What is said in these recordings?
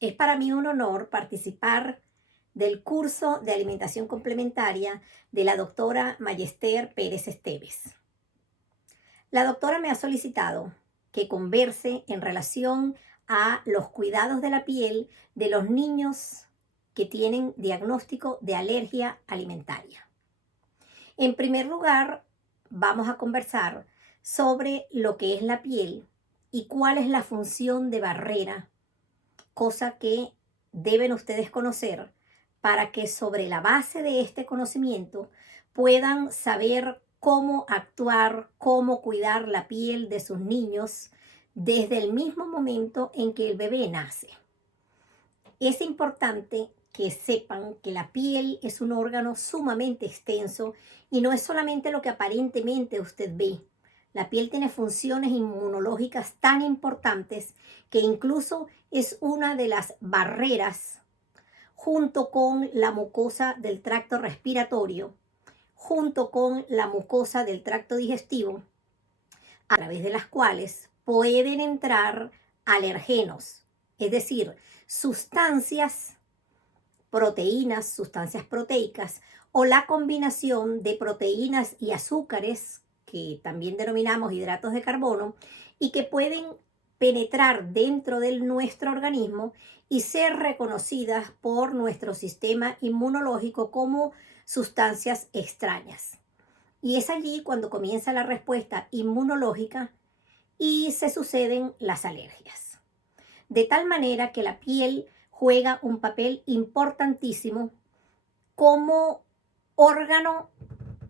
Es para mí un honor participar del curso de alimentación complementaria de la doctora Mayester Pérez Esteves. La doctora me ha solicitado que converse en relación a los cuidados de la piel de los niños que tienen diagnóstico de alergia alimentaria. En primer lugar, vamos a conversar sobre lo que es la piel y cuál es la función de barrera, cosa que deben ustedes conocer para que sobre la base de este conocimiento puedan saber cómo actuar, cómo cuidar la piel de sus niños desde el mismo momento en que el bebé nace. Es importante que sepan que la piel es un órgano sumamente extenso y no es solamente lo que aparentemente usted ve. La piel tiene funciones inmunológicas tan importantes que incluso es una de las barreras junto con la mucosa del tracto respiratorio, junto con la mucosa del tracto digestivo, a través de las cuales pueden entrar alergenos, es decir, sustancias, proteínas, sustancias proteicas o la combinación de proteínas y azúcares, que también denominamos hidratos de carbono, y que pueden penetrar dentro de nuestro organismo y ser reconocidas por nuestro sistema inmunológico como sustancias extrañas. Y es allí cuando comienza la respuesta inmunológica y se suceden las alergias. De tal manera que la piel juega un papel importantísimo como órgano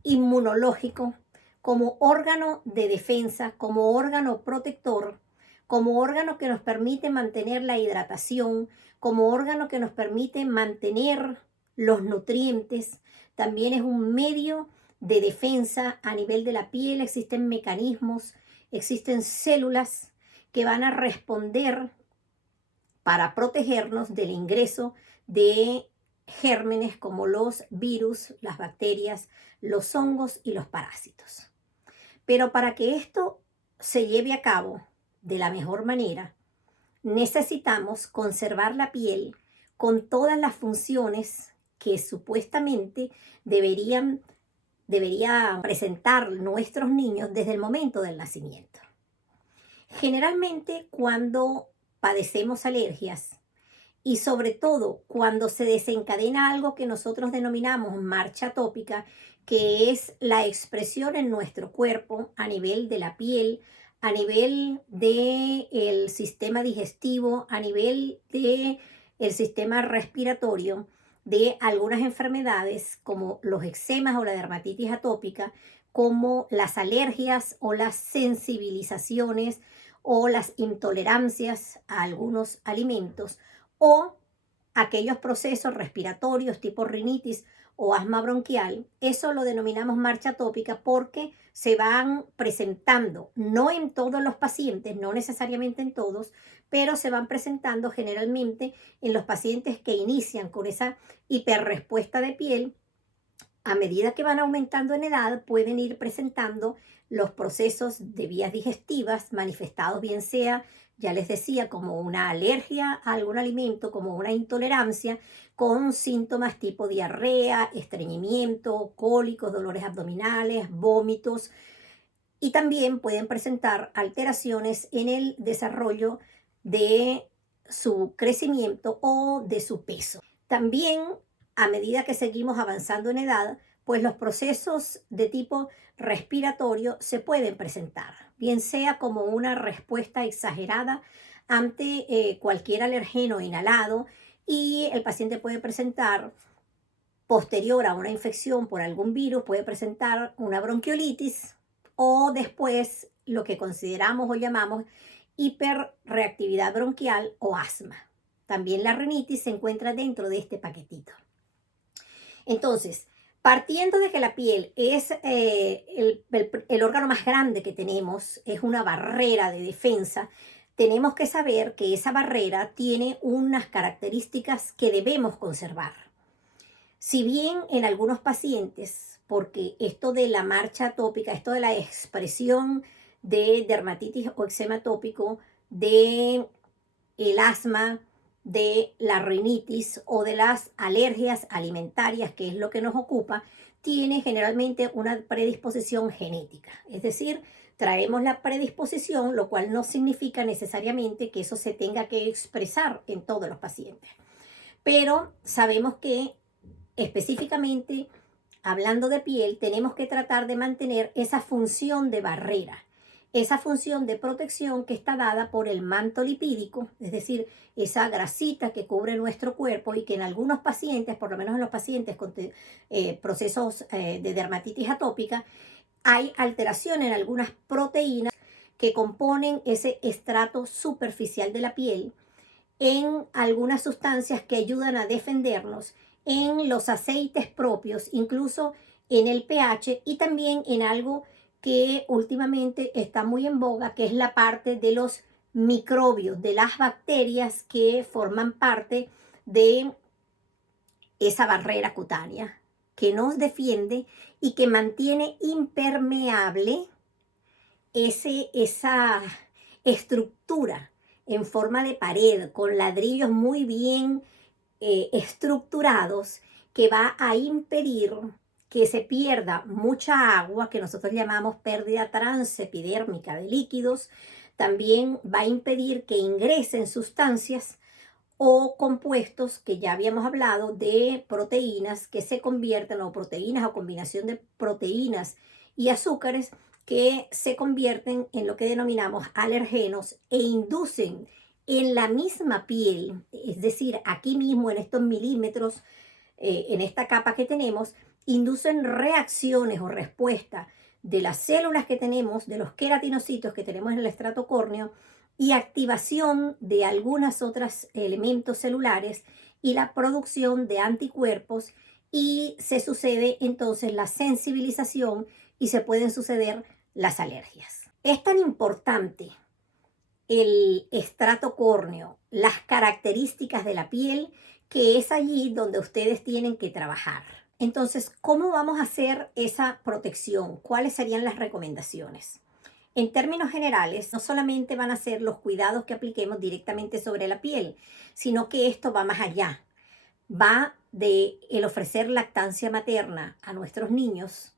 inmunológico, como órgano de defensa, como órgano protector, como órgano que nos permite mantener la hidratación, como órgano que nos permite mantener los nutrientes. También es un medio de defensa a nivel de la piel. Existen mecanismos, existen células que van a responder para protegernos del ingreso de gérmenes como los virus, las bacterias, los hongos y los parásitos. Pero para que esto se lleve a cabo de la mejor manera, necesitamos conservar la piel con todas las funciones que supuestamente deberían presentar nuestros niños desde el momento del nacimiento. Generalmente cuando padecemos alergias, y sobre todo cuando se desencadena algo que nosotros denominamos marcha atópica, que es la expresión en nuestro cuerpo a nivel de la piel, a nivel del sistema digestivo, a nivel del sistema respiratorio, de algunas enfermedades como los eczemas o la dermatitis atópica, como las alergias o las sensibilizaciones o las intolerancias a algunos alimentos o aquellos procesos respiratorios tipo rinitis o asma bronquial. Eso lo denominamos marcha atópica porque se van presentando, no en todos los pacientes, no necesariamente en todos, pero se van presentando generalmente en los pacientes que inician con esa hiperrespuesta de piel. A medida que van aumentando en edad, pueden ir presentando los procesos de vías digestivas manifestados, bien sea, ya les decía, como una alergia a algún alimento, como una intolerancia, con síntomas tipo diarrea, estreñimiento, cólicos, dolores abdominales, vómitos, y también pueden presentar alteraciones en el desarrollo de su crecimiento o de su peso. También, a medida que seguimos avanzando en edad, pues los procesos de tipo respiratorio se pueden presentar, bien sea como una respuesta exagerada ante cualquier alergeno inhalado, y el paciente puede presentar, posterior a una infección por algún virus, puede presentar una bronquiolitis o después lo que consideramos o llamamos hiperreactividad bronquial o asma. También la rinitis se encuentra dentro de este paquetito. Entonces, partiendo de que la piel es el órgano más grande que tenemos, es una barrera de defensa, tenemos que saber que esa barrera tiene unas características que debemos conservar. Si bien en algunos pacientes, porque esto de la marcha atópica, esto de la expresión de dermatitis o eczema atópico, de el asma, de la rinitis o de las alergias alimentarias, que es lo que nos ocupa, tiene generalmente una predisposición genética. Es decir, traemos la predisposición, lo cual no significa necesariamente que eso se tenga que expresar en todos los pacientes. Pero sabemos que específicamente, hablando de piel, tenemos que tratar de mantener esa función de barrera, esa función de protección que está dada por el manto lipídico, es decir, esa grasita que cubre nuestro cuerpo y que en algunos pacientes, por lo menos en los pacientes con procesos de dermatitis atópica, hay alteración en algunas proteínas que componen ese estrato superficial de la piel, en algunas sustancias que ayudan a defendernos, en los aceites propios, incluso en el pH y también en algo que últimamente está muy en boga, que es la parte de los microbios, de las bacterias que forman parte de esa barrera cutánea que nos defiende y que mantiene impermeable esa estructura en forma de pared con ladrillos muy bien estructurados, que va a impedir que se pierda mucha agua, que nosotros llamamos pérdida transepidérmica de líquidos. También va a impedir que ingresen sustancias o compuestos que ya habíamos hablado de proteínas que se convierten, o proteínas o combinación de proteínas y azúcares que se convierten en lo que denominamos alergenos e inducen en la misma piel, es decir, aquí mismo en estos milímetros, en esta capa que tenemos, inducen reacciones o respuestas de las células que tenemos, de los queratinocitos que tenemos en el estrato córneo, y activación de algunos otros elementos celulares y la producción de anticuerpos, y se sucede entonces la sensibilización y se pueden suceder las alergias. Es tan importante el estrato córneo, las características de la piel, que es allí donde ustedes tienen que trabajar. Entonces, ¿cómo vamos a hacer esa protección? ¿Cuáles serían las recomendaciones? En términos generales, no solamente van a ser los cuidados que apliquemos directamente sobre la piel, sino que esto va más allá. Va de el ofrecer lactancia materna a nuestros niños,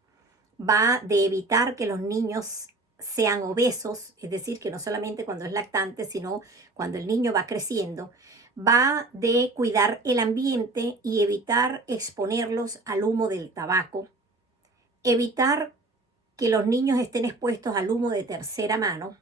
va de evitar que los niños sean obesos, es decir, que no solamente cuando es lactante, sino cuando el niño va creciendo, va de cuidar el ambiente y evitar exponerlos al humo del tabaco, evitar que los niños estén expuestos al humo de tercera mano,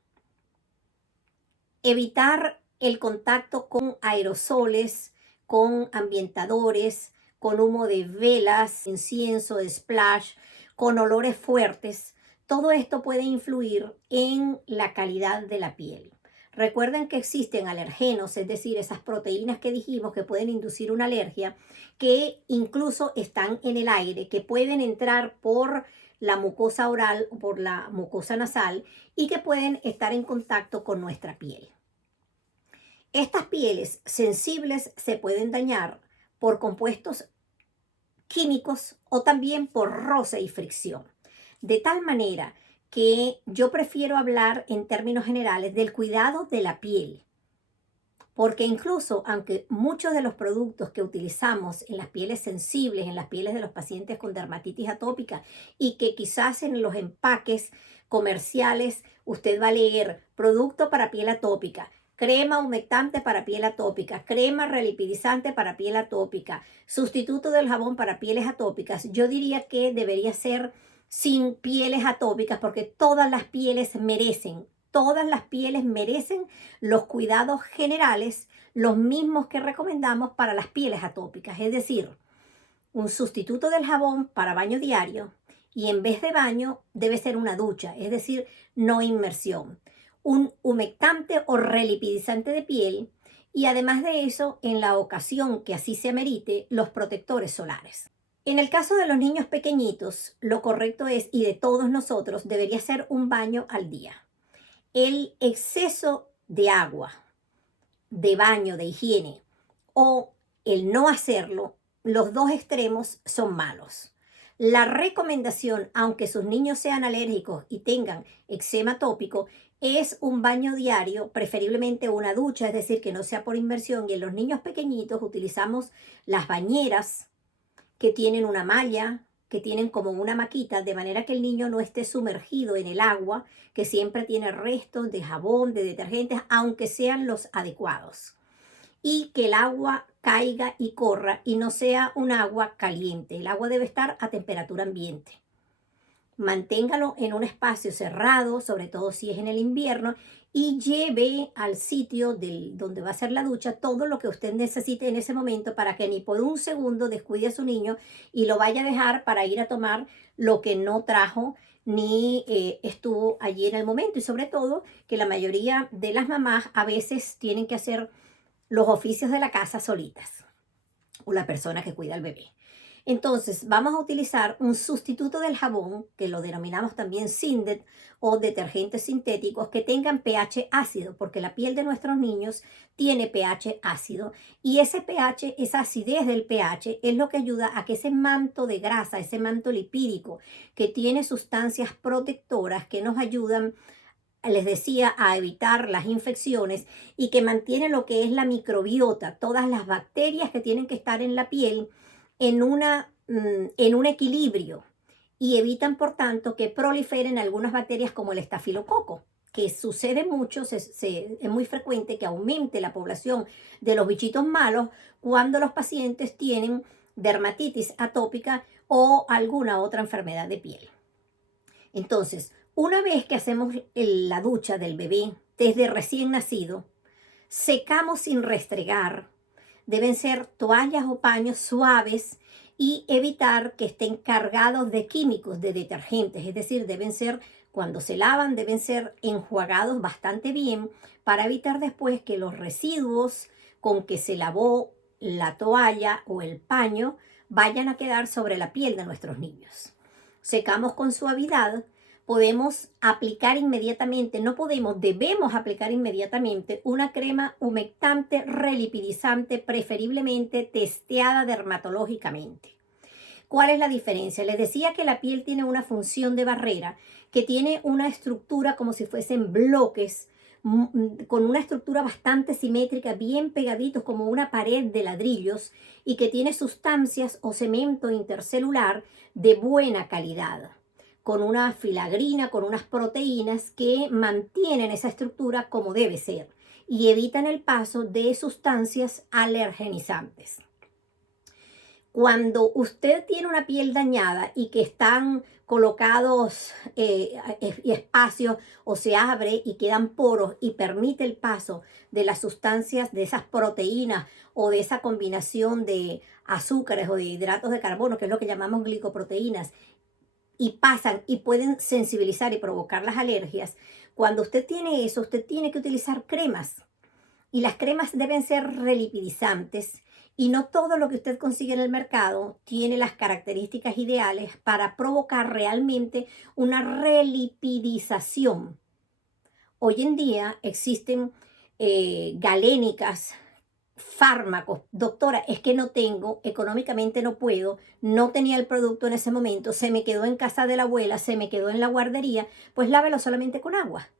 evitar el contacto con aerosoles, con ambientadores, con humo de velas, incienso, de splash, con olores fuertes. Todo esto puede influir en la calidad de la piel. Recuerden que existen alergenos, es decir, esas proteínas que dijimos que pueden inducir una alergia, que incluso están en el aire, que pueden entrar por la mucosa oral o por la mucosa nasal y que pueden estar en contacto con nuestra piel. Estas pieles sensibles se pueden dañar por compuestos químicos o también por roce y fricción. De tal manera que yo prefiero hablar en términos generales del cuidado de la piel. Porque incluso, aunque muchos de los productos que utilizamos en las pieles sensibles, en las pieles de los pacientes con dermatitis atópica, y que quizás en los empaques comerciales usted va a leer producto para piel atópica, crema humectante para piel atópica, crema relipidizante para piel atópica, sustituto del jabón para pieles atópicas, yo diría que debería ser sin pieles atópicas, porque todas las pieles merecen los cuidados generales, los mismos que recomendamos para las pieles atópicas, es decir, un sustituto del jabón para baño diario, y en vez de baño debe ser una ducha, es decir, no inmersión, un humectante o relipidizante de piel, y además de eso, en la ocasión que así se amerite, los protectores solares. En el caso de los niños pequeñitos, lo correcto es, y de todos nosotros, debería ser un baño al día. El exceso de agua, de baño, de higiene, o el no hacerlo, los dos extremos son malos. La recomendación, aunque sus niños sean alérgicos y tengan eczema tópico, es un baño diario, preferiblemente una ducha, es decir, que no sea por inmersión. Y en los niños pequeñitos utilizamos las bañeras que tienen una malla, que tienen como una maquita, de manera que el niño no esté sumergido en el agua, que siempre tiene restos de jabón, de detergentes, aunque sean los adecuados. Y que el agua caiga y corra y no sea un agua caliente. El agua debe estar a temperatura ambiente. Manténgalo en un espacio cerrado, sobre todo si es en el invierno, y lleve al sitio donde va a ser la ducha todo lo que usted necesite en ese momento para que ni por un segundo descuide a su niño y lo vaya a dejar para ir a tomar lo que no trajo ni estuvo allí en el momento. Y sobre todo que la mayoría de las mamás a veces tienen que hacer los oficios de la casa solitas o la persona que cuida al bebé. Entonces, vamos a utilizar un sustituto del jabón, que lo denominamos también Sindet o detergentes sintéticos que tengan pH ácido, porque la piel de nuestros niños tiene pH ácido y ese pH, esa acidez del pH es lo que ayuda a que ese manto de grasa, ese manto lipídico que tiene sustancias protectoras que nos ayudan, les decía, a evitar las infecciones y que mantiene lo que es la microbiota, todas las bacterias que tienen que estar en la piel en un equilibrio y evitan, por tanto, que proliferen algunas bacterias como el estafilococo, que sucede mucho, es muy frecuente que aumente la población de los bichitos malos cuando los pacientes tienen dermatitis atópica o alguna otra enfermedad de piel. Entonces, una vez que hacemos la ducha del bebé desde recién nacido, secamos sin restregar. Deben ser toallas o paños suaves y evitar que estén cargados de químicos, de detergentes. Es decir, deben ser, cuando se lavan, deben ser enjuagados bastante bien para evitar después que los residuos con que se lavó la toalla o el paño vayan a quedar sobre la piel de nuestros niños. Secamos con suavidad. Podemos aplicar inmediatamente, no podemos, debemos aplicar inmediatamente una crema humectante relipidizante, preferiblemente testeada dermatológicamente. ¿Cuál es la diferencia? Les decía que la piel tiene una función de barrera, que tiene una estructura como si fuesen bloques, con una estructura bastante simétrica, bien pegaditos como una pared de ladrillos y que tiene sustancias o cemento intercelular de buena calidad, con una filagrina, con unas proteínas que mantienen esa estructura como debe ser y evitan el paso de sustancias alergenizantes. Cuando usted tiene una piel dañada y que están colocados espacios o se abre y quedan poros y permite el paso de las sustancias, de esas proteínas o de esa combinación de azúcares o de hidratos de carbono, que es lo que llamamos glicoproteínas, y pasan y pueden sensibilizar y provocar las alergias, cuando usted tiene eso, usted tiene que utilizar cremas. Y las cremas deben ser relipidizantes y no todo lo que usted consigue en el mercado tiene las características ideales para provocar realmente una relipidización. Hoy en día existen galénicas, fármacos. Doctora, es que no tengo, económicamente no puedo, no tenía el producto en ese momento, se me quedó en casa de la abuela, se me quedó en la guardería, pues lávelo solamente con agua.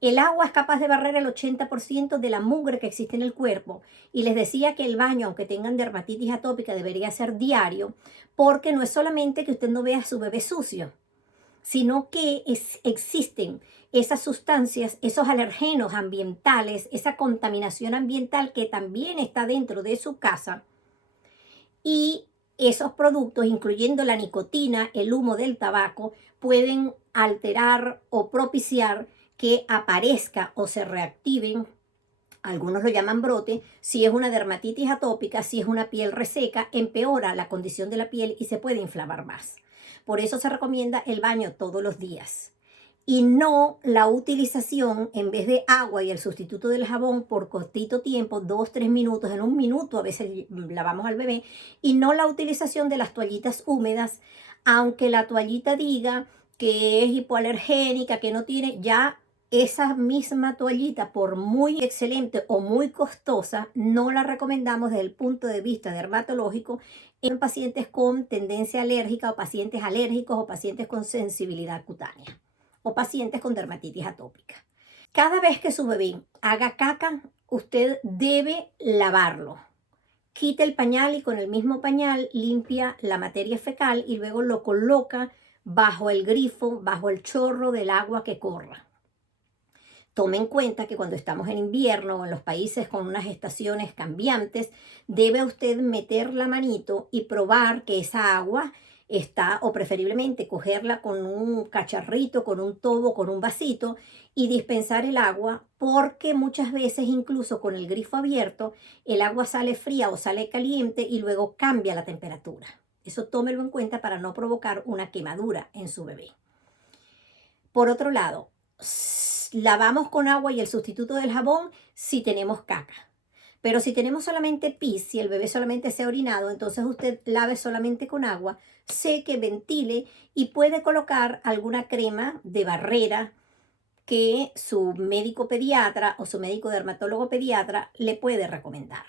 El agua es capaz de barrer el 80% de la mugre que existe en el cuerpo. Y les decía que el baño, aunque tengan dermatitis atópica, debería ser diario, porque no es solamente que usted no vea a su bebé sucio, sino que existen esas sustancias, esos alergenos ambientales, esa contaminación ambiental que también está dentro de su casa. Y esos productos, incluyendo la nicotina, el humo del tabaco, pueden alterar o propiciar que aparezca o se reactiven, algunos lo llaman brote, si es una dermatitis atópica, si es una piel reseca, empeora la condición de la piel y se puede inflamar más. Por eso se recomienda el baño todos los días y no la utilización en vez de agua y el sustituto del jabón por cortito tiempo, 2-3 minutos, en un minuto a veces lavamos al bebé, y no la utilización de las toallitas húmedas, aunque la toallita diga que es hipoalergénica, que no tiene, ya esa misma toallita, por muy excelente o muy costosa, no la recomendamos desde el punto de vista dermatológico en pacientes con tendencia alérgica o pacientes alérgicos o pacientes con sensibilidad cutánea o pacientes con dermatitis atópica. Cada vez que su bebé haga caca, usted debe lavarlo. Quita el pañal y con el mismo pañal limpia la materia fecal y luego lo coloca bajo el grifo, bajo el chorro del agua que corra. Tome en cuenta que cuando estamos en invierno o en los países con unas estaciones cambiantes, debe usted meter la manito y probar que esa agua está, o preferiblemente cogerla con un cacharrito, con un tobo, con un vasito y dispensar el agua, porque muchas veces incluso con el grifo abierto, el agua sale fría o sale caliente y luego cambia la temperatura. Eso tómelo en cuenta para no provocar una quemadura en su bebé. Por otro lado, lavamos con agua y el sustituto del jabón si tenemos caca. Pero si tenemos solamente pis, si el bebé solamente se ha orinado, entonces usted lave solamente con agua, seque, ventile y puede colocar alguna crema de barrera que su médico pediatra o su médico dermatólogo pediatra le puede recomendar.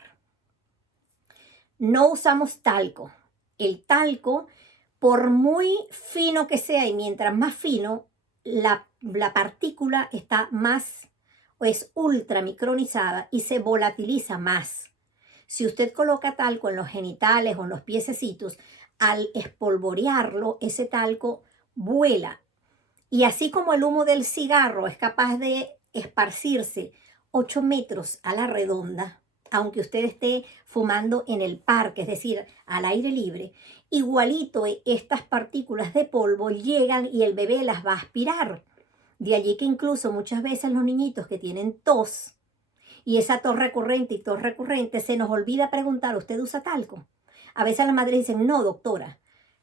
No usamos talco. El talco, por muy fino que sea y mientras más fino, la partícula está más o es ultramicronizada y se volatiliza más. Si usted coloca talco en los genitales o en los piececitos, al espolvorearlo, ese talco vuela. Y así como el humo del cigarro es capaz de esparcirse 8 metros a la redonda, aunque usted esté fumando en el parque, es decir, al aire libre, igualito estas partículas de polvo llegan y el bebé las va a aspirar. De allí que incluso muchas veces los niñitos que tienen tos y esa tos recurrente y tos recurrente, se nos olvida preguntar, ¿usted usa talco? A veces las madres dicen, no, doctora,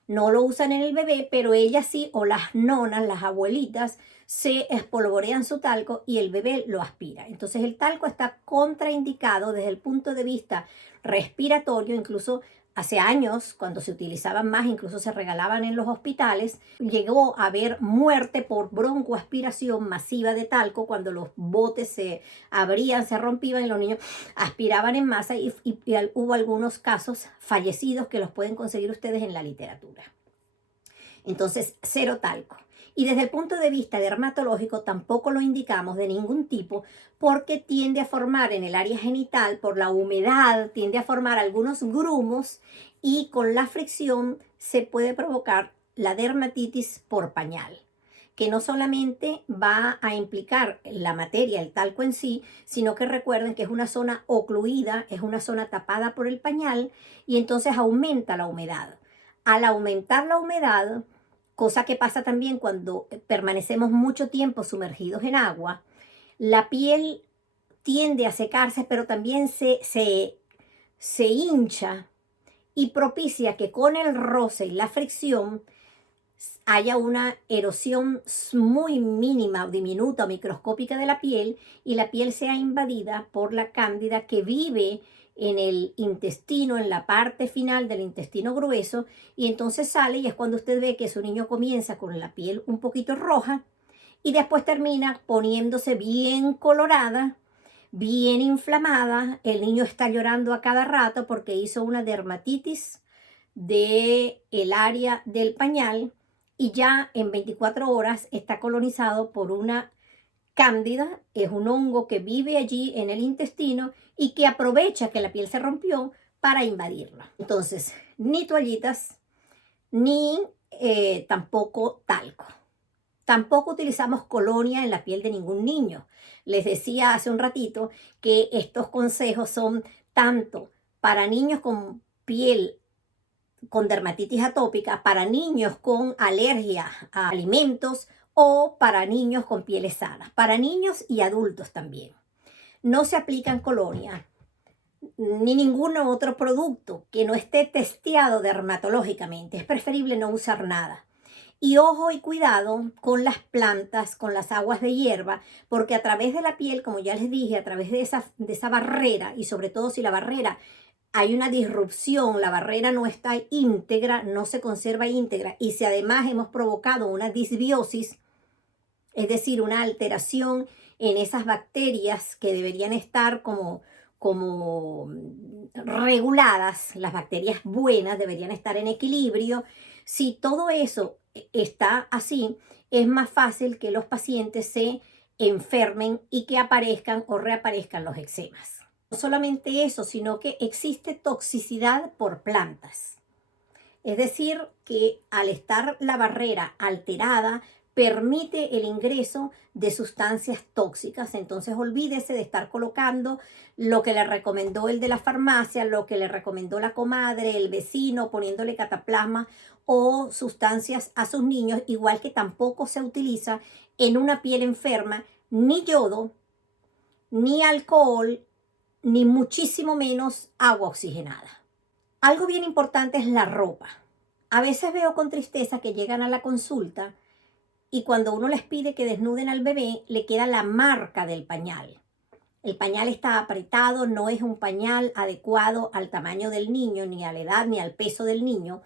no lo usan en el bebé, pero ellas sí, o las nonas, las abuelitas, se espolvorean su talco y el bebé lo aspira. Entonces el talco está contraindicado desde el punto de vista respiratorio, incluso hace años, cuando se utilizaban más, incluso se regalaban en los hospitales, llegó a haber muerte por broncoaspiración masiva de talco cuando los botes se abrían, se rompían y los niños aspiraban en masa y hubo algunos casos fallecidos que los pueden conseguir ustedes en la literatura. Entonces, cero talco. Y desde el punto de vista dermatológico tampoco lo indicamos de ningún tipo porque tiende a formar en el área genital, por la humedad, tiende a formar algunos grumos y con la fricción se puede provocar la dermatitis por pañal, que no solamente va a implicar la materia, el talco en sí, sino que recuerden que es una zona ocluida, es una zona tapada por el pañal y entonces aumenta la humedad. Al aumentar la humedad, cosa que pasa también cuando permanecemos mucho tiempo sumergidos en agua, la piel tiende a secarse, pero también se hincha y propicia que con el roce y la fricción haya una erosión muy mínima o diminuta o microscópica de la piel y la piel sea invadida por la cándida que vive en el intestino, en la parte final del intestino grueso y entonces sale y es cuando usted ve que su niño comienza con la piel un poquito roja y después termina poniéndose bien colorada, bien inflamada, el niño está llorando a cada rato porque hizo una dermatitis del área del pañal y ya en 24 horas está colonizado por una cándida, es un hongo que vive allí en el intestino y que aprovecha que la piel se rompió para invadirla. Entonces, ni toallitas, ni tampoco talco. Tampoco utilizamos colonia en la piel de ningún niño. Les decía hace un ratito que estos consejos son tanto para niños con piel con dermatitis atópica, para niños con alergia a alimentos o para niños con pieles sanas, para niños y adultos también. No se aplican colonia ni ningún otro producto que no esté testeado dermatológicamente. Es preferible no usar nada. Y ojo y cuidado con las plantas, con las aguas de hierba, porque a través de la piel, como ya les dije, a través de esa barrera, y sobre todo si la barrera hay una disrupción, la barrera no está íntegra, no se conserva íntegra, y si además hemos provocado una disbiosis, es decir, una alteración en esas bacterias que deberían estar como reguladas, las bacterias buenas deberían estar en equilibrio. Si todo eso está así, es más fácil que los pacientes se enfermen y que aparezcan o reaparezcan los eczemas. No solamente eso, sino que existe toxicidad por plantas. Es decir, que al estar la barrera alterada, permite el ingreso de sustancias tóxicas. Entonces olvídese de estar colocando lo que le recomendó el de la farmacia, lo que le recomendó la comadre, el vecino, poniéndole cataplasma o sustancias a sus niños, igual que tampoco se utiliza en una piel enferma ni yodo, ni alcohol, ni muchísimo menos agua oxigenada. Algo bien importante es la ropa. A veces veo con tristeza que llegan a la consulta y cuando uno les pide que desnuden al bebé, le queda la marca del pañal. El pañal está apretado, no es un pañal adecuado al tamaño del niño, ni a la edad, ni al peso del niño.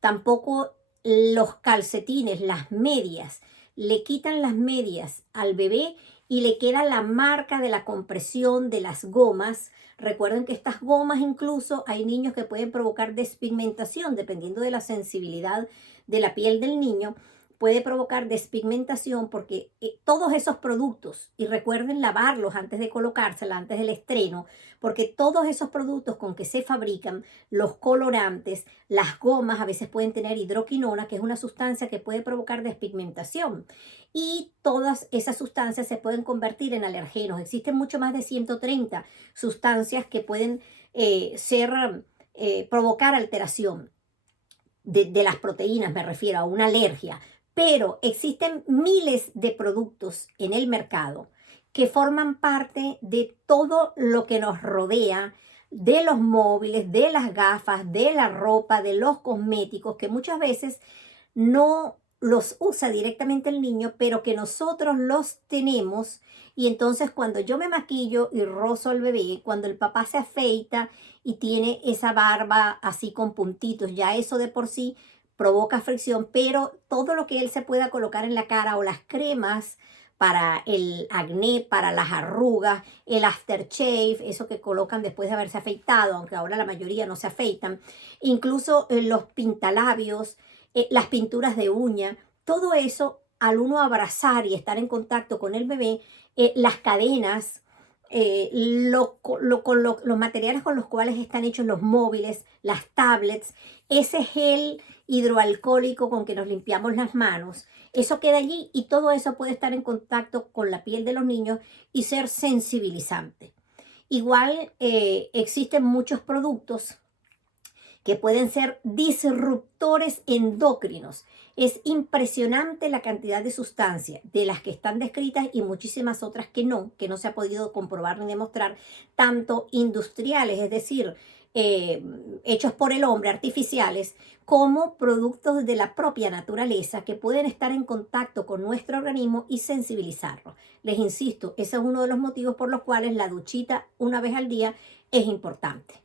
Tampoco los calcetines, las medias. Le quitan las medias al bebé y le queda la marca de la compresión de las gomas. Recuerden que estas gomas incluso hay niños que pueden provocar despigmentación dependiendo de la sensibilidad de la piel del niño. Puede provocar despigmentación porque todos esos productos, y recuerden lavarlos antes de colocársela, antes del estreno, porque todos esos productos con que se fabrican, los colorantes, las gomas a veces pueden tener hidroquinona, que es una sustancia que puede provocar despigmentación. Y todas esas sustancias se pueden convertir en alergenos. Existen mucho más de 130 sustancias que pueden provocar alteración de las proteínas, me refiero a una alergia. Pero existen miles de productos en el mercado que forman parte de todo lo que nos rodea, de los móviles, de las gafas, de la ropa, de los cosméticos, que muchas veces no los usa directamente el niño, pero que nosotros los tenemos. Y entonces cuando yo me maquillo y rozo al bebé, cuando el papá se afeita y tiene esa barba así con puntitos, ya eso de por sí provoca fricción, pero todo lo que él se pueda colocar en la cara o las cremas para el acné, para las arrugas, el aftershave, eso que colocan después de haberse afeitado, aunque ahora la mayoría no se afeitan, incluso los pintalabios, las pinturas de uña, todo eso al uno abrazar y estar en contacto con el bebé, las cadenas, los materiales con los cuales están hechos los móviles, las tablets, ese gel hidroalcohólico con que nos limpiamos las manos, eso queda allí y todo eso puede estar en contacto con la piel de los niños y ser sensibilizante. Igual existen muchos productos que pueden ser disruptores endocrinos. Es impresionante la cantidad de sustancias de las que están descritas y muchísimas otras que no se ha podido comprobar ni demostrar, tanto industriales, es decir, hechos por el hombre, artificiales, como productos de la propia naturaleza que pueden estar en contacto con nuestro organismo y sensibilizarlo. Les insisto, ese es uno de los motivos por los cuales la duchita una vez al día es importante.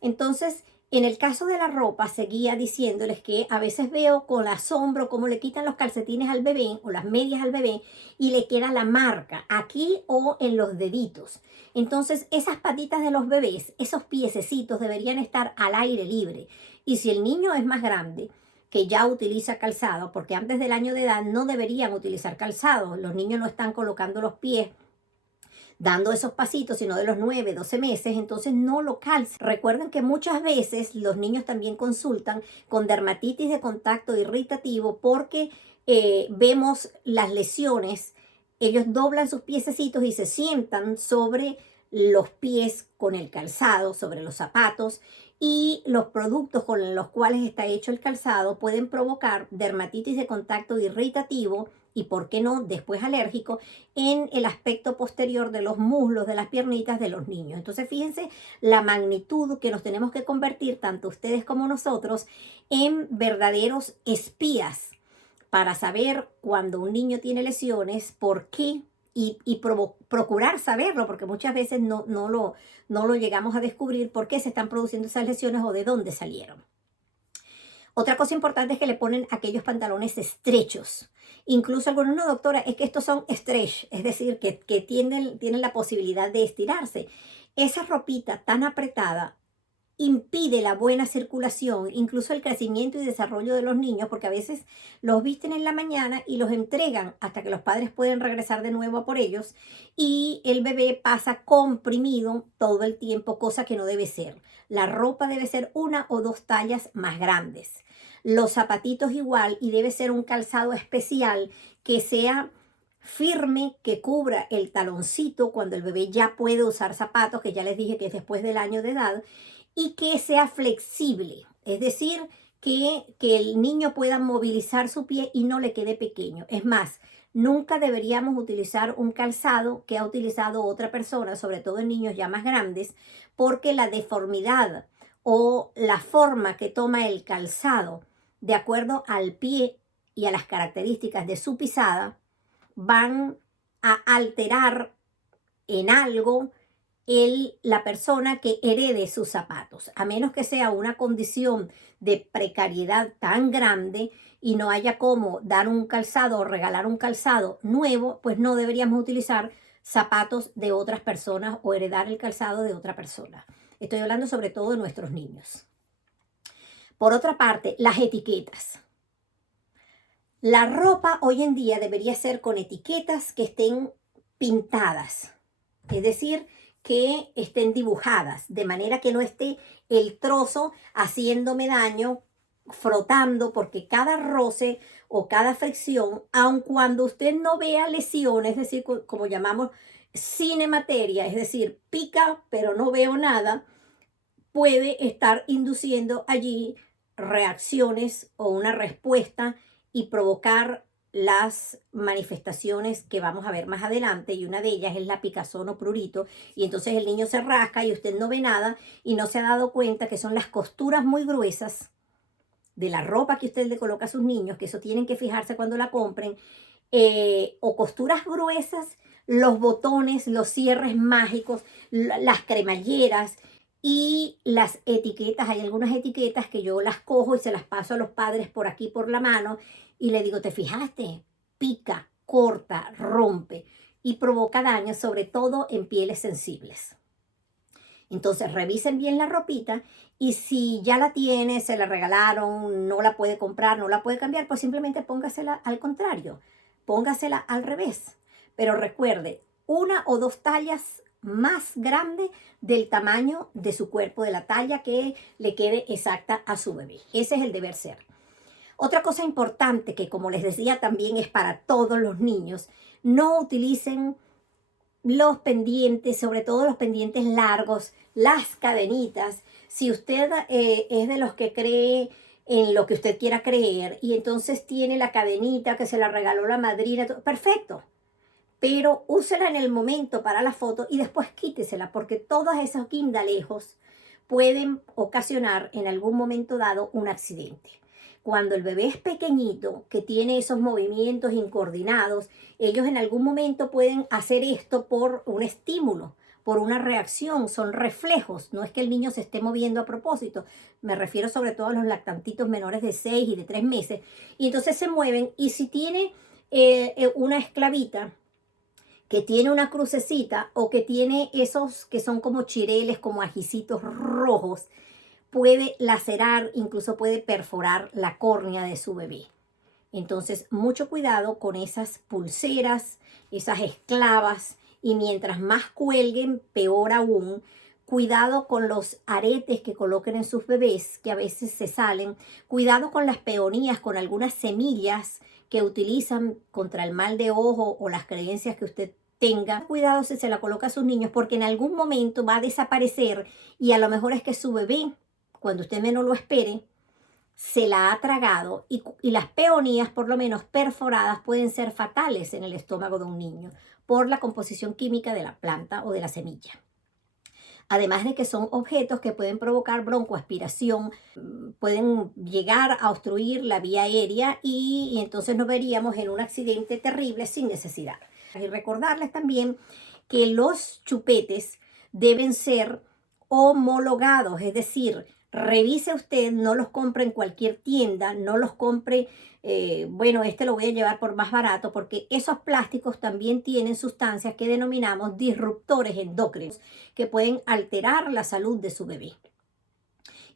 Entonces, en el caso de la ropa, seguía diciéndoles que a veces veo con asombro cómo le quitan los calcetines al bebé o las medias al bebé y le queda la marca aquí o en los deditos. Entonces, esas patitas de los bebés, esos piececitos deberían estar al aire libre. Y si el niño es más grande, que ya utiliza calzado, porque antes del año de edad no deberían utilizar calzado, los niños no están colocando los pies dando esos pasitos, sino de los 9, 12 meses, entonces no lo calza. Recuerden que muchas veces los niños también consultan con dermatitis de contacto irritativo porque vemos las lesiones, ellos doblan sus piececitos y se sientan sobre los pies con el calzado, sobre los zapatos, y los productos con los cuales está hecho el calzado pueden provocar dermatitis de contacto irritativo y, por qué no, después alérgico en el aspecto posterior de los muslos, de las piernitas de los niños. Entonces, fíjense la magnitud que nos tenemos que convertir, tanto ustedes como nosotros, en verdaderos espías para saber cuando un niño tiene lesiones, por qué y procurar saberlo, porque muchas veces no lo llegamos a descubrir por qué se están produciendo esas lesiones o de dónde salieron. Otra cosa importante es que le ponen aquellos pantalones estrechos. Incluso algunos, no, doctora, es que estos son stretch, es decir, que tienen la posibilidad de estirarse. Esa ropita tan apretada impide la buena circulación, incluso el crecimiento y desarrollo de los niños, porque a veces los visten en la mañana y los entregan hasta que los padres pueden regresar de nuevo a por ellos y el bebé pasa comprimido todo el tiempo, cosa que no debe ser. La ropa debe ser 1 o 2 tallas más grandes. Los zapatitos igual, y debe ser un calzado especial que sea firme, que cubra el taloncito cuando el bebé ya puede usar zapatos, que ya les dije que es después del año de edad, y que sea flexible, es decir, que el niño pueda movilizar su pie y no le quede pequeño. Es más, nunca deberíamos utilizar un calzado que ha utilizado otra persona, sobre todo en niños ya más grandes, porque la deformidad o la forma que toma el calzado de acuerdo al pie y a las características de su pisada van a alterar en algo la persona que herede sus zapatos, a menos que sea una condición de precariedad tan grande y no haya cómo dar un calzado o regalar un calzado nuevo, pues no deberíamos utilizar zapatos de otras personas o heredar el calzado de otra persona. Estoy hablando sobre todo de nuestros niños. Por otra parte, las etiquetas. La ropa hoy en día debería ser con etiquetas que estén pintadas, es decir, que estén dibujadas, de manera que no esté el trozo haciéndome daño, frotando, porque cada roce o cada fricción, aun cuando usted no vea lesiones, es decir, como llamamos cinemateria, es decir, pica pero no veo nada, puede estar induciendo allí reacciones o una respuesta y provocar las manifestaciones que vamos a ver más adelante, y una de ellas es la picazón o prurito, y entonces el niño se rasca y usted no ve nada y no se ha dado cuenta que son las costuras muy gruesas de la ropa que usted le coloca a sus niños, que eso tienen que fijarse cuando la compren, o costuras gruesas, los botones, los cierres mágicos, las cremalleras y las etiquetas. Hay algunas etiquetas que yo las cojo y se las paso a los padres por aquí por la mano y le digo, ¿te fijaste? Pica, corta, rompe y provoca daño, sobre todo en pieles sensibles. Entonces revisen bien la ropita y si ya la tiene, se la regalaron, no la puede comprar, no la puede cambiar, pues simplemente póngasela al contrario, póngasela al revés. Pero recuerde, 1 o 2 tallas más grande del tamaño de su cuerpo, de la talla que le quede exacta a su bebé. Ese es el deber ser. Otra cosa importante que, como les decía, también es para todos los niños, no utilicen los pendientes, sobre todo los pendientes largos, las cadenitas. Si usted es de los que cree en lo que usted quiera creer y entonces tiene la cadenita que se la regaló la madrina, perfecto, pero úsela en el momento para la foto y después quítesela, porque todos esos guindalejos pueden ocasionar en algún momento dado un accidente. Cuando el bebé es pequeñito, que tiene esos movimientos incoordinados, ellos en algún momento pueden hacer esto por un estímulo, por una reacción, son reflejos, no es que el niño se esté moviendo a propósito, me refiero sobre todo a los lactantitos menores de 6 y de 3 meses, y entonces se mueven, y si tiene una esclavita que tiene una crucecita o que tiene esos que son como chireles, como ajicitos rojos, puede lacerar, incluso puede perforar la córnea de su bebé. Entonces, mucho cuidado con esas pulseras, esas esclavas, y mientras más cuelguen, peor aún. Cuidado con los aretes que coloquen en sus bebés, que a veces se salen. Cuidado con las peonías, con algunas semillas que utilizan contra el mal de ojo o las creencias que usted tenga. Cuidado si se la coloca a sus niños, porque en algún momento va a desaparecer y a lo mejor es que su bebé, cuando usted menos lo espere, se la ha tragado, y las peonías, por lo menos perforadas, pueden ser fatales en el estómago de un niño por la composición química de la planta o de la semilla. Además de que son objetos que pueden provocar broncoaspiración, pueden llegar a obstruir la vía aérea y entonces nos veríamos en un accidente terrible sin necesidad. Y recordarles también que los chupetes deben ser homologados, es decir, revise usted, no los compre en cualquier tienda, no los compre, bueno, este lo voy a llevar por más barato, porque esos plásticos también tienen sustancias que denominamos disruptores endócrinos, que pueden alterar la salud de su bebé.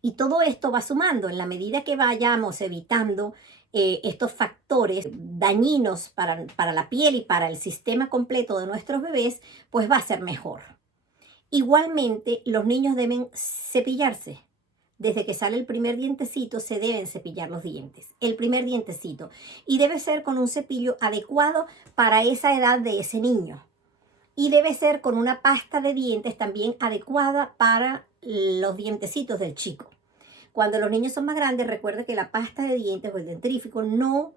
Y todo esto va sumando en la medida que vayamos evitando estos factores dañinos para la piel y para el sistema completo de nuestros bebés, pues va a ser mejor. Igualmente, los niños deben cepillarse. Desde que sale el primer dientecito se deben cepillar los dientes. El primer dientecito. Y debe ser con un cepillo adecuado para esa edad de ese niño. Y debe ser con una pasta de dientes también adecuada para los dientecitos del chico. Cuando los niños son más grandes, recuerde que la pasta de dientes o el dentrífico no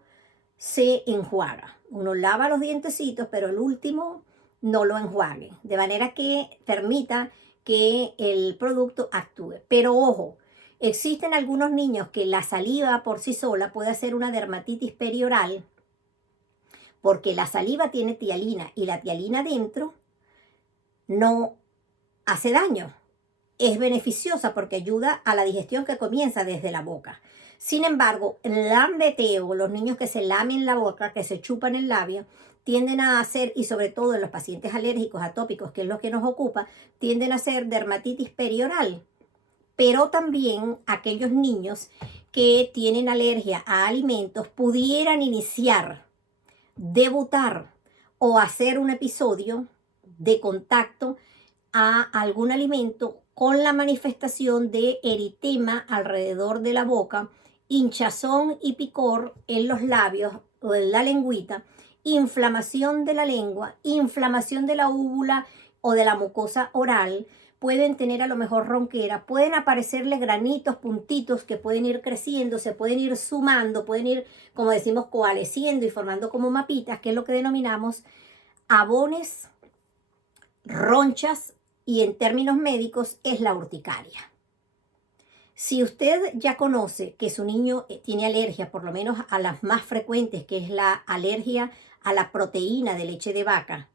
se enjuaga. Uno lava los dientecitos, pero el último no lo enjuague. De manera que permita que el producto actúe. Pero ojo, existen algunos niños que la saliva por sí sola puede hacer una dermatitis perioral, porque la saliva tiene tialina y la tialina dentro no hace daño. Es beneficiosa porque ayuda a la digestión que comienza desde la boca. Sin embargo, el lambeteo, los niños que se lamen la boca, que se chupan el labio, tienden a hacer, y sobre todo en los pacientes alérgicos atópicos, que es lo que nos ocupa, tienden a hacer dermatitis perioral. Pero también aquellos niños que tienen alergia a alimentos pudieran iniciar, debutar o hacer un episodio de contacto a algún alimento con la manifestación de eritema alrededor de la boca, hinchazón y picor en los labios o en la lengüita, inflamación de la lengua, inflamación de la úvula o de la mucosa oral. Pueden tener a lo mejor ronquera, pueden aparecerle granitos, puntitos que pueden ir creciendo, se pueden ir sumando, pueden ir, como decimos, coalesciendo y formando como mapitas, que es lo que denominamos abones, ronchas, y en términos médicos es la urticaria. Si usted ya conoce que su niño tiene alergia, por lo menos a las más frecuentes, que es la alergia a la proteína de leche de vaca,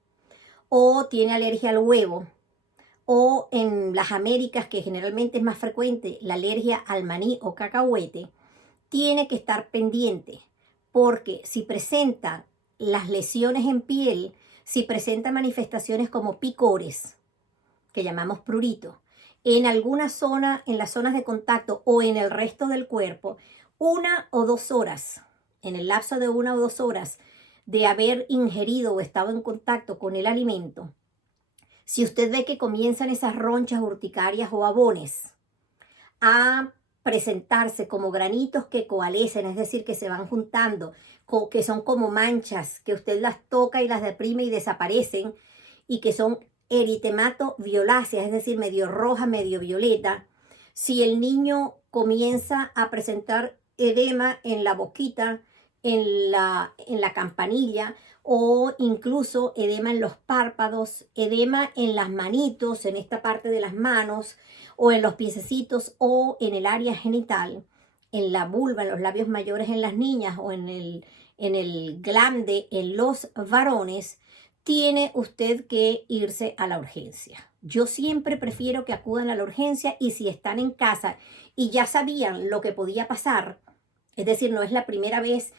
o tiene alergia al huevo, o en las Américas, que generalmente es más frecuente, la alergia al maní o cacahuete, tiene que estar pendiente, porque si presenta las lesiones en piel, si presenta manifestaciones como picores, que llamamos prurito, en alguna zona, en las zonas de contacto o en el resto del cuerpo, 1 o 2 horas, en el lapso de 1 o 2 horas de haber ingerido o estado en contacto con el alimento, si usted ve que comienzan esas ronchas urticarias o abones a presentarse como granitos que coalescen, es decir, que se van juntando, que son como manchas, que usted las toca y las deprime y desaparecen, y que son eritemato violácea, es decir, medio roja, medio violeta. Si el niño comienza a presentar edema en la boquita, en la campanilla, o incluso edema en los párpados, edema en las manitos, en esta parte de las manos, o en los piececitos, o en el área genital, en la vulva, en los labios mayores en las niñas, o en el glande en los varones, tiene usted que irse a la urgencia. Yo siempre prefiero que acudan a la urgencia, y si están en casa y ya sabían lo que podía pasar, es decir, no es la primera vez,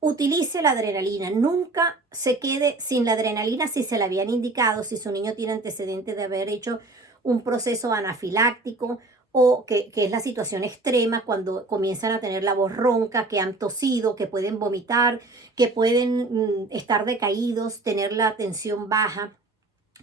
utilice la adrenalina. Nunca se quede sin la adrenalina si se la habían indicado, si su niño tiene antecedentes de haber hecho un proceso anafiláctico, o que es la situación extrema cuando comienzan a tener la voz ronca, que han tosido, que pueden vomitar, que pueden estar decaídos, tener la tensión baja,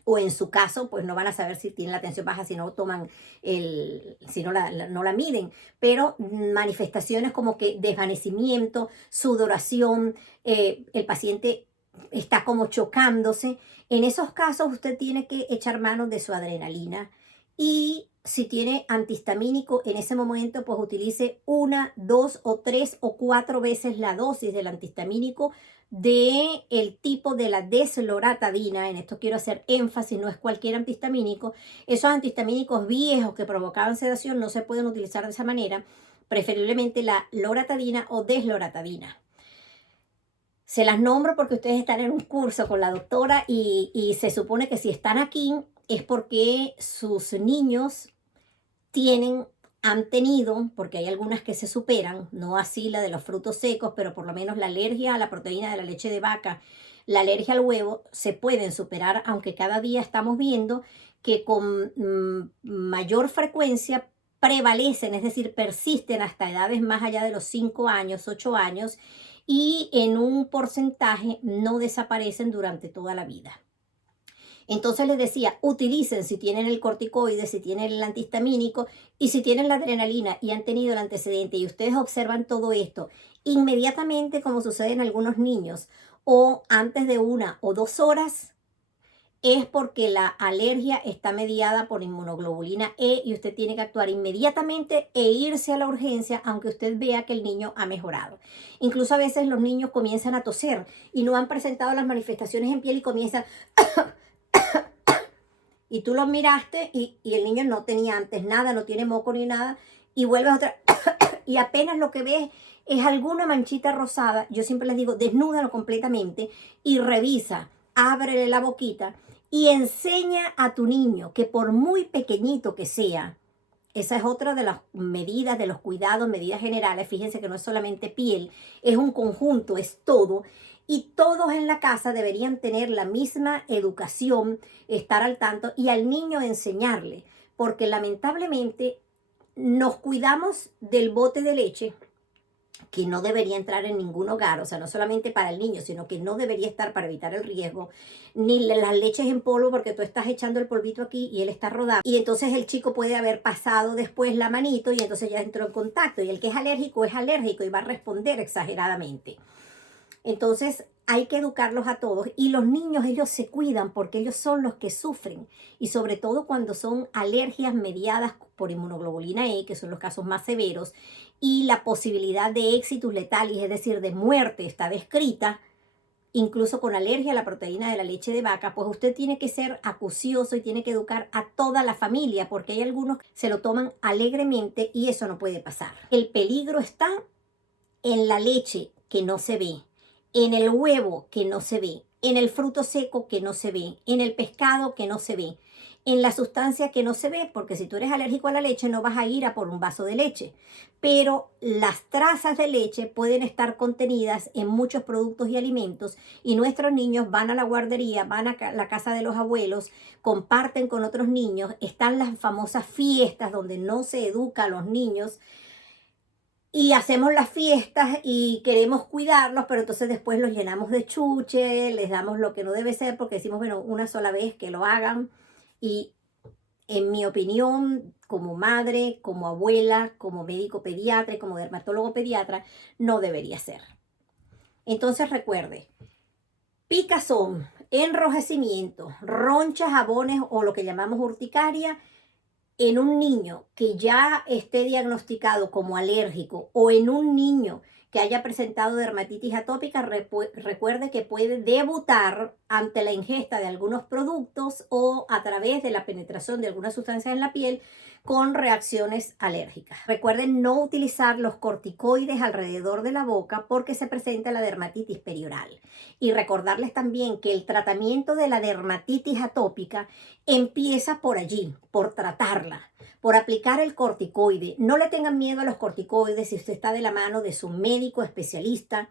o en su caso, pues no van a saber si tienen la tensión baja si no toman si no no la miden, pero manifestaciones como que desvanecimiento, sudoración, el paciente está como chocándose. En esos casos usted tiene que echar mano de su adrenalina, y si tiene antihistamínico en ese momento, pues utilice 1, 2 o 3 o 4 veces la dosis del antihistamínico de el tipo de la desloratadina. En esto quiero hacer énfasis, no es cualquier antihistamínico. Esos antihistamínicos viejos que provocaban sedación no se pueden utilizar de esa manera, preferiblemente la loratadina o desloratadina. Se las nombro porque ustedes están en un curso con la doctora, y se supone que si están aquí es porque sus niños tienen han tenido, porque hay algunas que se superan, no así la de los frutos secos, pero por lo menos la alergia a la proteína de la leche de vaca, la alergia al huevo, se pueden superar, aunque cada día estamos viendo que con mayor frecuencia prevalecen, es decir, persisten hasta edades más allá de los 5 años, 8 años, y en un porcentaje no desaparecen durante toda la vida. Entonces les decía, utilicen si tienen el corticoide, si tienen el antihistamínico y si tienen la adrenalina y han tenido el antecedente y ustedes observan todo esto inmediatamente, como sucede en algunos niños, o antes de 1 o 2 horas, es porque la alergia está mediada por inmunoglobulina E y usted tiene que actuar inmediatamente e irse a la urgencia, aunque usted vea que el niño ha mejorado. Incluso a veces los niños comienzan a toser y no han presentado las manifestaciones en piel y comienzan y tú lo miraste y el niño no tenía antes nada, no tiene moco ni nada, y vuelves otra y apenas lo que ves es alguna manchita rosada. Yo siempre les digo, desnúdalo completamente y revisa, ábrele la boquita y enseña a tu niño que por muy pequeñito que sea, esa es otra de las medidas, de los cuidados, medidas generales. Fíjense que no es solamente piel, es un conjunto, es todo. Y todos en la casa deberían tener la misma educación, estar al tanto y al niño enseñarle. Porque lamentablemente nos cuidamos del bote de leche que no debería entrar en ningún hogar, o sea, no solamente para el niño, sino que no debería estar para evitar el riesgo, ni las leches en polvo porque tú estás echando el polvito aquí y él está rodando. Y entonces el chico puede haber pasado después la manito y entonces ya entró en contacto y el que es alérgico y va a responder exageradamente. Entonces hay que educarlos a todos y los niños ellos se cuidan porque ellos son los que sufren y sobre todo cuando son alergias mediadas por inmunoglobulina E, que son los casos más severos, y la posibilidad de éxitos letales, es decir, de muerte está descrita, incluso con alergia a la proteína de la leche de vaca, pues usted tiene que ser acucioso y tiene que educar a toda la familia porque hay algunos que se lo toman alegremente y eso no puede pasar. El peligro está en la leche que no se ve, en el huevo que no se ve, en el fruto seco que no se ve, en el pescado que no se ve, en la sustancia que no se ve, porque si tú eres alérgico a la leche no vas a ir a por un vaso de leche. Pero las trazas de leche pueden estar contenidas en muchos productos y alimentos y nuestros niños van a la guardería, van a la casa de los abuelos, comparten con otros niños, están las famosas fiestas donde no se educa a los niños y hacemos las fiestas y queremos cuidarlos, pero entonces después los llenamos de chuche, les damos lo que no debe ser porque decimos, bueno, una sola vez que lo hagan. Y en mi opinión, como madre, como abuela, como médico pediatra y como dermatólogo pediatra, no debería ser. Entonces recuerde, picazón, enrojecimiento, ronchas, jabones o lo que llamamos urticaria en un niño que ya esté diagnosticado como alérgico o en un niño que haya presentado dermatitis atópica, recuerde que puede debutar ante la ingesta de algunos productos o a través de la penetración de algunas sustancias en la piel con reacciones alérgicas. Recuerden no utilizar los corticoides alrededor de la boca porque se presenta la dermatitis perioral. Y recordarles también que el tratamiento de la dermatitis atópica empieza por allí, por tratarla, por aplicar el corticoide. No le tengan miedo a los corticoides si usted está de la mano de su médico especialista.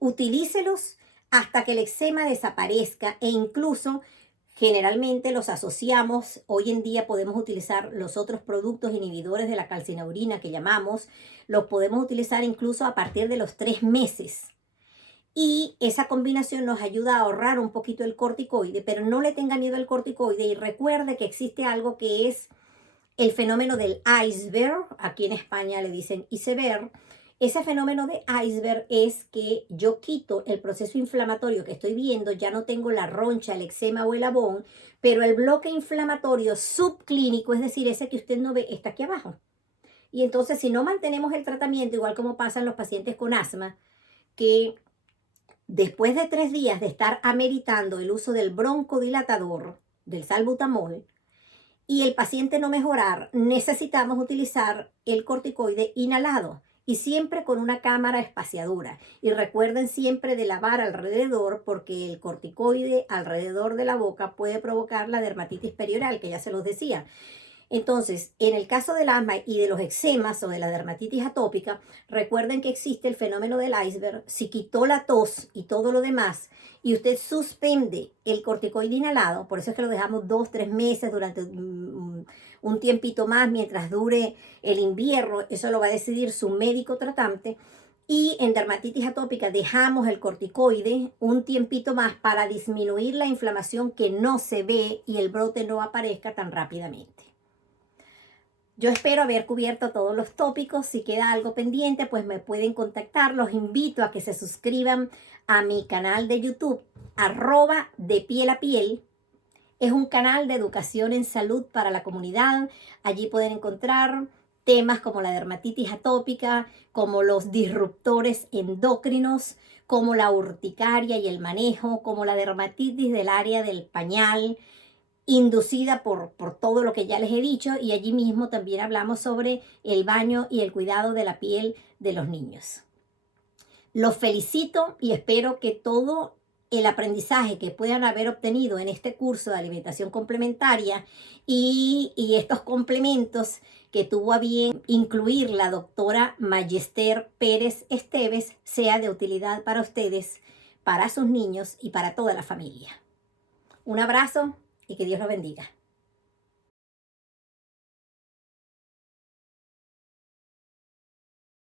Utilícelos hasta que el eczema desaparezca e incluso generalmente los asociamos. Hoy en día podemos utilizar los otros productos inhibidores de la calcineurin que llamamos. Los podemos utilizar incluso a partir de los 3 meses. Y esa combinación nos ayuda a ahorrar un poquito el corticoide, pero no le tenga miedo al corticoide y recuerde que existe algo que es el fenómeno del iceberg. Aquí en España le dicen iceberg. Ese fenómeno de iceberg es que yo quito el proceso inflamatorio que estoy viendo, ya no tengo la roncha, el eczema o el abón, pero el bloque inflamatorio subclínico, es decir, ese que usted no ve, está aquí abajo. Y entonces si no mantenemos el tratamiento, igual como pasa en los pacientes con asma, que después de 3 días de estar ameritando el uso del broncodilatador, del salbutamol, y el paciente no mejorar, necesitamos utilizar el corticoide inhalado y siempre con una cámara espaciadora. Y recuerden siempre de lavar alrededor porque el corticoide alrededor de la boca puede provocar la dermatitis perioral, que ya se los decía. Entonces, en el caso del asma y de los eczemas o de la dermatitis atópica, recuerden que existe el fenómeno del iceberg. Si quitó la tos y todo lo demás y usted suspende el corticoide inhalado, por eso es que lo dejamos 2-3 meses durante un tiempito más mientras dure el invierno, eso lo va a decidir su médico tratante. Y en dermatitis atópica dejamos el corticoide un tiempito más para disminuir la inflamación que no se ve y el brote no aparezca tan rápidamente. Yo espero haber cubierto todos los tópicos. Si queda algo pendiente, pues me pueden contactar. Los invito a que se suscriban a mi canal de YouTube, @depielapiel. Es un canal de educación en salud para la comunidad. Allí pueden encontrar temas como la dermatitis atópica, como los disruptores endocrinos, como la urticaria y el manejo, como la dermatitis del área del pañal, inducida por todo lo que ya les he dicho, y allí mismo también hablamos sobre el baño y el cuidado de la piel de los niños. Los felicito y espero que todo el aprendizaje que puedan haber obtenido en este curso de alimentación complementaria y estos complementos que tuvo a bien incluir la doctora Mayester Pérez Esteves sea de utilidad para ustedes, para sus niños y para toda la familia. Un abrazo y que Dios los bendiga.